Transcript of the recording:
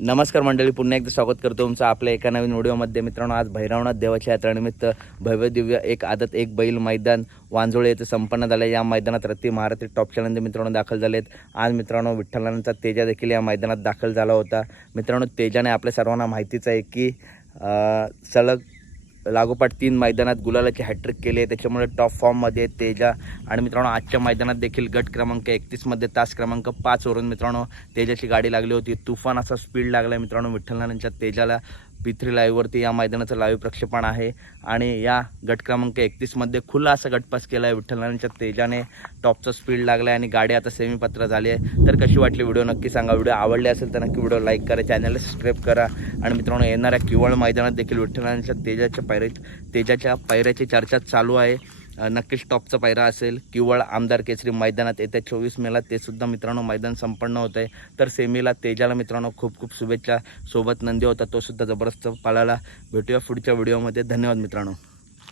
नमस्कार मंडळी पुन्हा एकदा स्वागत करतो तुमचं आपल्या एका नवीन व्हिडिओमध्ये. मित्रांनो आज भैरवनाथ देवाच्या यात्रानिमित्त भव्य दिव्य एक आदत एक बैल मैदान वांजोळे येथे संपन्न झाले. या मैदानात रत्ती महारथी टॉप चॅलेंज मित्रांनो दाखल झालेत. आज मित्रांनो विठ्ठलांचा तेजा देखील या मैदानात दाखल झाला होता. मित्रांनो तेजाने आपल्या सर्वांना माहितीच आहे की सलग लागोपाठ तीन मैदानात गुलालाची हॅट्रिक केली आहे. त्याच्यामुळे टॉप फॉर्ममध्ये तेजा आणि मित्रांनो आजच्या मैदानात देखील गट क्रमांक एकतीसमध्ये तास क्रमांक पाचवरून मित्रांनो तेजाची गाडी लागली होती. तुफान असा स्पीड लागला मित्रांनो विठ्ठलनारायणच्या तेजाला. पी थ्री लाईव्हवरती या मैदानाचं लाईव्ह प्रक्षेपण आहे. आणि या गट क्रमांक एकतीसमध्ये खुला असा गटपास केला आहे विठ्ठलनारायणच्या तेजाने. टॉपचा स्पीड लागला आहे आणि गाडी आता सेमीपत्र झाली आहे. तर कशी वाटली व्हिडिओ नक्की सांगा. व्हिडिओ आवडले असेल तर नक्की व्हिडिओ लाईक करा. चॅनलला सबस्क्राईब करा. आणि मित्रांनो येणाऱ्या किवळ मैदानात देखील विठ्ठलांच्या तेजाच्या पायऱ्या तेजाच्या पायऱ्याची चर्चा चालू आहे. नक्कीच टॉपचा पायरा असेल. किवळ आमदार केसरी मैदानात येत्या चोवीस मेला ते सुद्धा मित्रांनो मैदान संपन्न होत आहे तर सेमीला तेजाला मित्रांनो खूप खूप शुभेच्छा. सोबत नंदी होता तो सुद्धा जबरदस्त पाळायला भेटूया पुढच्या व्हिडिओमध्ये. धन्यवाद मित्रांनो.